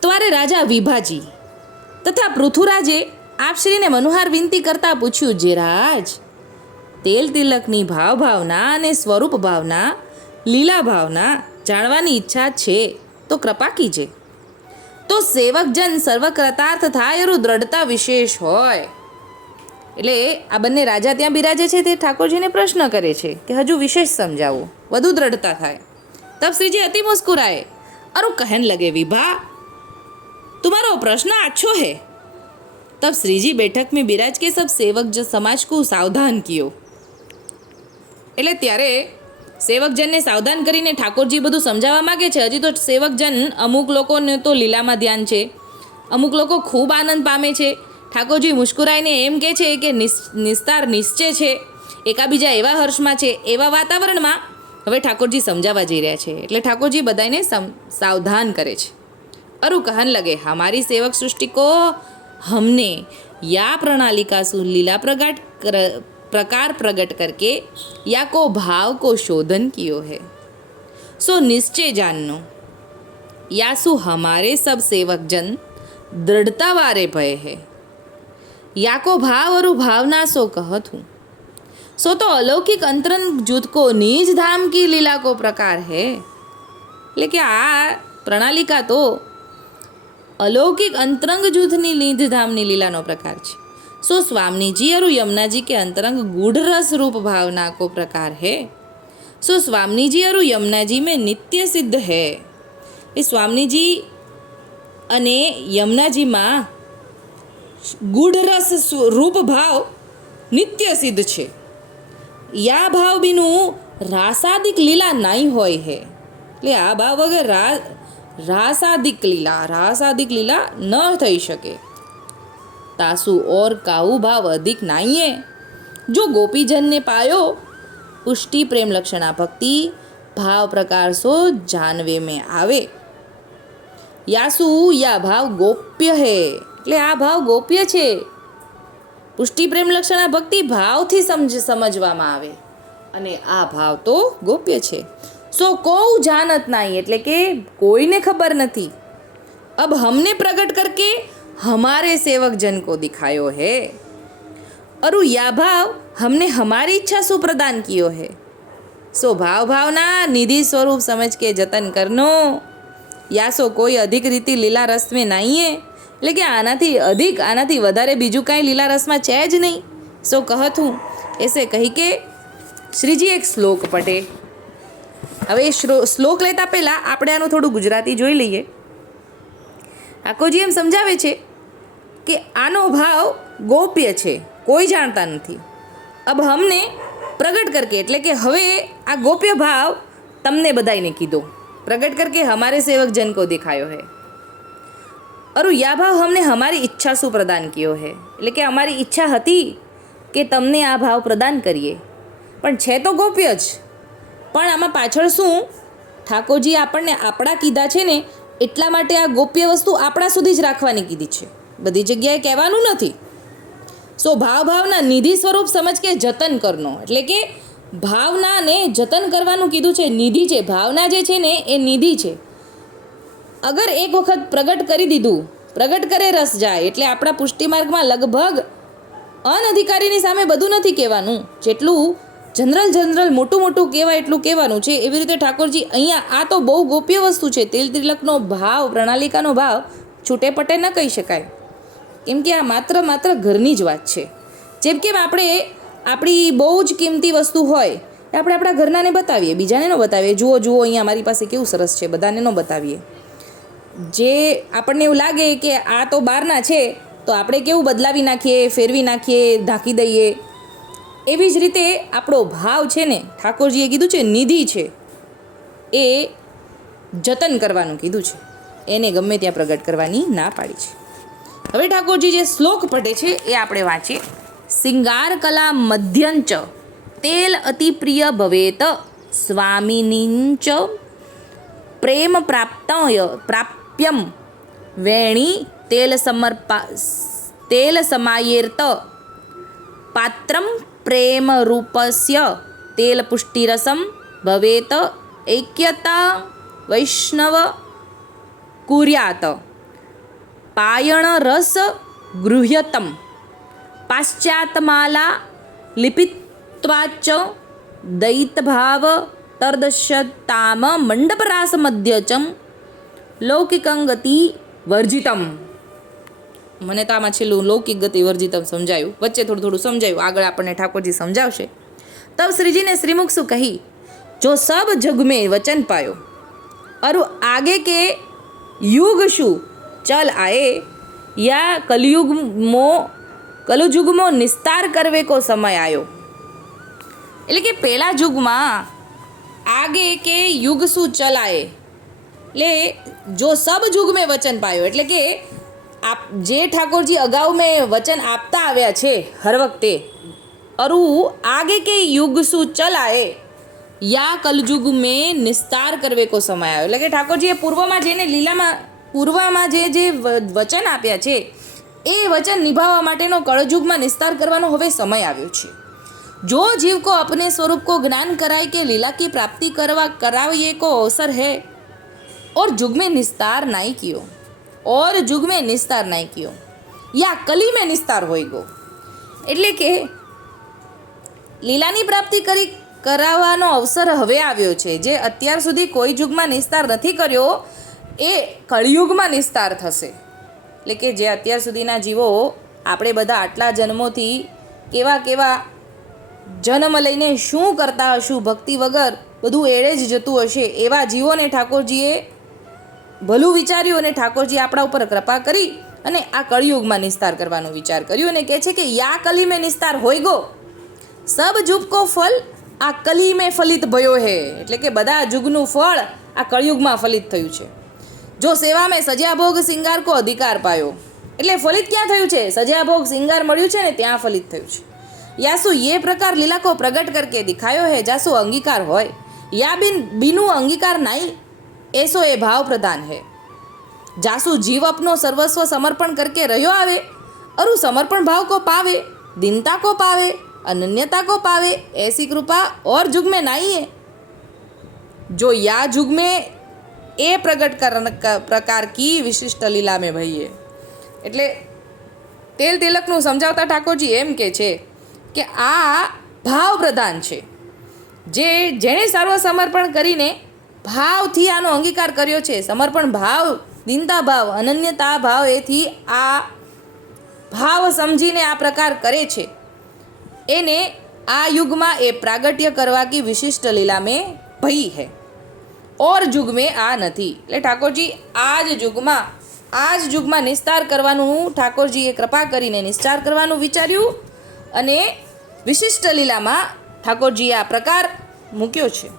ત્યારે રાજા વિભાજી તથા પૃથુરાજે આપશ્રીને મનોહાર વિનંતી કરતાં પૂછ્યું, જે રાજ, તેલ તિલકની ભાવભાવના અને સ્વરૂપ ભાવના, લીલા ભાવના જાણવાની ઈચ્છા છે, તો કૃપા કીજે. તો સેવકજન સર્વકૃતાર્થ થાય એવું દ્રઢતા વિશેષ હોય. એટલે આ બંને રાજા ત્યાં બિરાજે છે તે ઠાકોરજીને પ્રશ્ન કરે છે કે હજુ વિશેષ સમજાવો, વધુ દ્રઢતા થાય. તપશ્રીજી અતિ મુસ્કુરાએ અરું કહેન લગે વિભા तुम्हारा प्रश्न अच्छो है तब श्री जी बैठक में बिराज के सब सेवक जो समाज को सावधान कियो એટલે ત્યારે સેવકજનને સાવધાન કરીને ઠાકોરજી બધું સમજાવવા માગે છે હજી તો સેવકજન અમુક લોકોને તો લીલામાં ધ્યાન છે અમુક લોકો ખૂબ આનંદ પામે છે ઠાકોરજી મુસ્કુરાઈને એમ કહે છે કે નિસ- નિસ્તાર નિશ્ચય છે એકાબીજા એવા હર્ષમાં છે એવા વાતાવરણમાં હવે ઠાકોરજી સમજાવવા જઈ રહ્યા છે એટલે ઠાકોરજી બધાને સમ- સાવધાન કરે છે अरु कहन लगे हमारी सेवक सृष्टि को हमने या प्रणालिका सु लीला प्रगट कर- प्रकार प्रकट करके या को भाव को शोधन कियो है सो निश्चय जाननो या सु हमारे सब सेवक जन दृढ़ता वारे भय है या को भाव और भावना सो कहत हूँ सो तो अलौकिक अंतरन जुत को निज धाम की लीला को प्रकार है એટલે આ પ્રણાલિકા તો અલૌકિક અંતરંગ જૂથની લીંધધામની લીલાનો પ્રકાર છે. સો સ્વામીજી અરુ યમનાજી કે અંતરંગ ગૂઢરસ રૂપ ભાવના કો પ્રકાર હે? સો સ્વામીજી અરુ યમનાજી મેં નિત્ય સિદ્ધ હે. એ સ્વામીજી અને યમનાજીમાં ગૂઢરસ રૂપ ભાવ નિત્ય સિદ્ધ છે. યા ભાવ બીનું રાસાદિક લીલા નહીં હોય હે. એટલે આ ભાવ વગર રા રાસાદિક લીલા રાસાદિક લીલા ન થઈ શકે. તાસુ ઓર કાઉ ભાવ અધિક નાહીએ જો ગોપીજનને પાયો, પુષ્ટિ પ્રેમ લક્ષણા ભક્તિ, ભાવ પ્રકાર સો જાનવે મેં આવે. યાસુ, યા ભાવ ગોપ્ય હે. એટલે આ ભાવ ગોપ્ય છે. પુષ્ટિ પ્રેમ લક્ષણા ભક્તિ ભાવથી સમજ, સમજવામાં આવે. અને આ ભાવ તો ગોપ્ય છે. સો કોઉ જાનત નહીં એટલે કે કોઈને ખબર નથી अब हमने प्रकट करके हमारे सेवक जन को दिखायो है अरु या भाव हमने हमारी इच्छा सु प्रदान कियो है सो भाव भावना निधि स्वरूप समझ के जतन करनो યા સો કોઈ અધિક રીતિ લીલા રસ મેં નહીં હે એટલે કે આનાથી અધિક આનાથી વધારે બીજું કાંઈ લીલા રસમાં છે જ નહીં સો કહત હું એસે કહી કે શ્રીજી એક શ્લોક પટે હવે શ્લોક લેતા પહેલાં આપણે આનું થોડું ગુજરાતી જોઈ લઈએ. આકોજી એમ સમજાવે છે કે આનો ભાવ ગોપ્ય છે, કોઈ જાણતા નથી. અબ હમને પ્રગટ કરકે, એટલે કે હવે આ ગોપ્ય ભાવ તમને બધાઈને કીધો. પ્રગટ કરકે હમારે સેવક જન કો દેખાયો હે. અરુ યા ભાવ હમને હમારી ઈચ્છા શું પ્રદાન કયો હે? એટલે કે અમારી ઈચ્છા હતી કે તમને આ ભાવ પ્રદાન કરીએ. પણ છે તો ગોપ્ય જ. પણ આમાં પાછળ શું? ઠાકોરજી આપણને આપણા કીધા છે ને, એટલા માટે આ ગોપ્ય વસ્તુ આપણા સુધી જ રાખવાની કીધી છે. બધી જગ્યાએ કહેવાનું નથી. સો ભાવ ભાવના નિધિ સ્વરૂપ સમજ કે જતન કરનો. એટલે કે ભાવનાને જતન કરવાનું કીધું છે, નિધિ છે. ભાવના જે છે ને, એ નિધિ છે. અગર એક વખત પ્રગટ કરી દીધું, પ્રગટ કરે રસ જાય, એટલે આપણા પુષ્ટિમાર્ગમાં લગભગ અનધિકારીની સામે બધું નથી કહેવાનું. જેટલું જનરલ જનરલ મોટું મોટું કહેવાય એટલું કહેવાનું છે. એવી રીતે ઠાકોરજી, અહીંયા આ તો બહુ ગોપ્ય વસ્તુ છે. તેલ તિલકનો ભાવ, પ્રણાલિકાનો ભાવ છૂટે પટે ન કહી શકાય. કેમ કે આ માત્ર માત્ર ઘરની જ વાત છે. જેમ કેમ આપણે આપણી બહુ જ કિંમતી વસ્તુ હોય, એ આપણે આપણા ઘરનાને બતાવીએ, બીજાને ન બતાવીએ. જુઓ જુઓ, અહીંયા મારી પાસે કેવું સરસ છે, બધાને ન બતાવીએ. જે આપણને એવું લાગે કે આ તો બહારના છે, તો આપણે કેવું બદલાવી નાખીએ, ફેરવી નાખીએ, ઢાંકી દઈએ. એવી જ રીતે આપણો ભાવ છે ને, ઠાકોરજીએ કીધું છે, નિધિ છે, એ જતન કરવાનું કીધું છે. એને ગમે ત્યાં પ્રગટ કરવાની ના પાડી છે. હવે ઠાકોરજી જે શ્લોક પઢે છે, એ આપણે વાંચીએ. સિંગાર કલા મધ્યંચ, તેલ અતિ પ્રિય ભવેત સ્વામિનીંચ પ્રેમ પ્રાપ્તય પ્રાપ્યમ વેણી, તેલ સમર્પા, તેલ સમાયેર્ત પાત્રમ પ્રેમરૂપસ્ય તેલ પુષ્ટિરસમ ભવેત ઐક્યતા વૈષ્ણવ કુર્યાત પાયણ રસ ગૃહ્યતમ પાશ્ચાત્માલા લિપિત્વાચ દૈતભાવ તર્દશતામ મંડપરાસ મધ્યચમ લૌકિકં વર્જિતમ મને તો આમાં છેલ્લું લૌકિક ગતિ વર્જિતમ સમજાયું. વચ્ચે થોડું થોડું સમજાયું. આગળ આપણને ઠાકોરજી સમજાવશે. તબ શ્રીજીને શ્રીમુખ શું કહી? જો સબ જગ વચન પાયો. અરુ આગે કે યુગ શું? ચલ આએ યા કલયુગમો, કલુયુગમો નિસ્તાર કરવે કો સમય આવ્યો એટલે કે પહેલા યુગમાં આગે કે યુગ શું ચલાએ એટલે જો સબ યુગ મેં વચન પાયો. એટલે કે આપ જે ઠાકોરજી અગાઉ મેં વચન આપતા આવ્યા છે હર વખતે અરુ આગે કે યુગ શું ચલાએ યા કલયુગ મેં નિસ્તાર કરવે કો સમય આવ્યો એટલે કે ઠાકોરજીએ પૂર્વમાં જેને લીલામાં પૂર્વમાં જે જે વ- વચન આપ્યા છે એ વચન નિભાવવા માટેનો કળયુગમાં નિસ્તાર કરવાનો હવે સમય આવ્યો છે जो जीव को अपने स्वरूप को ज्ञान कराए के लीला की प्राप्ति करवा कराविए को अवसर है और जुग में निस्तार नहीं कियो ઓર જુગમે નિસ્તાર નાખ્યો યા કલીમે નિસ્તાર હોય ગો એટલે કે લીલાની પ્રાપ્તિ કરી કરાવવાનો અવસર હવે આવ્યો છે જે અત્યાર સુધી કોઈ જુગમાં નિસ્તાર નથી કર્યો એ કળિયુગમાં નિસ્તાર થશે એટલે કે જે અત્યાર સુધીના જીવો આપણે બધા આટલા જન્મોથી કેવા કેવા જન્મ લઈને શું કરતા હશું ભક્તિ વગર બધું એળે જ જતું હશે એવા જીવોને ઠાકોરજીએ ભલું વિચાર્યું અને ઠાકોરજી આપણા ઉપર કૃપા કરી અને આ કળિયુગમાં નિસ્તાર કરવાનો વિચાર કર્યો અને કહે છે કે, યા કલી મેં નિસ્તાર હોય ગો. સબ જુબકો ફલ, આ કલીમે ફલિત ભયો હે. એટલે કે બધા જુગનું ફળ આ કળિયુગમાં ફલિત થયું છે. જો સેવા મેં સજાભોગ સિંગાર કો અધિકાર પાયો. એટલે ફલિત ક્યાં થયું છે? સજા ભોગ સિંગાર મળ્યું છે ને ત્યાં ફલિત થયું છે. યાસુ એ પ્રકાર લીલાકો પ્રગટ કરકે દિખાયો હે, જાસુ અંગીકાર હોય. યા બિન, બીનું અંગીકાર નહીં એસો એ ભાવ પ્રધાન है જાસુ જીવ अपनो सर्वस्व समर्पण करके રહ્યો આવે અરુ समर्पण भाव को पावे दीनता को पावे अनन्यता को पावे ऐसी कृपा और युग में नहीं है जो या युग में એ પ્રગટ કર- ક- પ્રકાર કી વિશિષ્ટ લીલા મેં ભઈએ એટલે તેલ તિલકનું સમજાવતા ઠાકોરજી એમ કે છે કે આ ભાવ પ્રધાન છે જે જેણે સર્વ સમર્પણ કરીને ભાવથી આનો અંગીકાર કર્યો છે. સમર્પણ ભાવ, દિનતા ભાવ, અનન્યતા ભાવ એથી આ ભાવ સમજીને આ પ્રકાર કરે છે. એને આ યુગમાં એ પ્રાગટ્ય કરવા કી વિશિષ્ટ લીલા મેં ભઈ હૈ. ઓર યુગ મેં આ નથી. એટલે ઠાકોરજી આ જ યુગમાં આ જ યુગમાં નિસ્તાર કરવાનું ઠાકોરજીએ કૃપા કરીને નિસ્તાર કરવાનું વિચાર્યું અને વિશિષ્ટ લીલામાં ઠાકોરજીએ આ પ્રકાર મૂક્યો છે.